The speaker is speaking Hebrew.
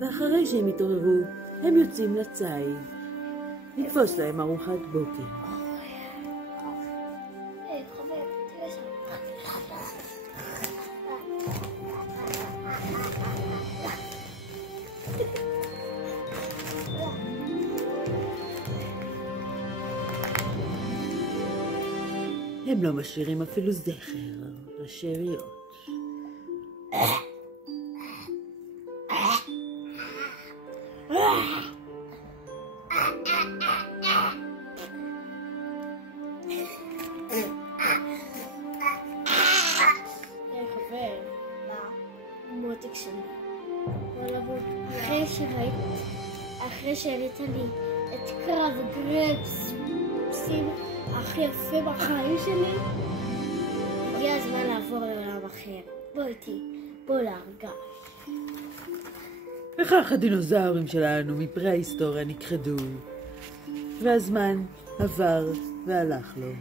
ואחרי שהם התעוררו, הם יוצאים לציד. לתפוס להם ארוחת בוקר. הם לא משאירים אפילו זכר לשאריות. חבר, למותק שלי. אחרי שהראית לי את קרב גרפסים הכי יפה בחיים שלי, הגיע הזמן לעבור לעולם אחר. בוא איתי, בוא להרגש. וכך הדינוזאורים שלנו מפרה ההיסטוריה נכחדו, והזמן עבר והלך לו.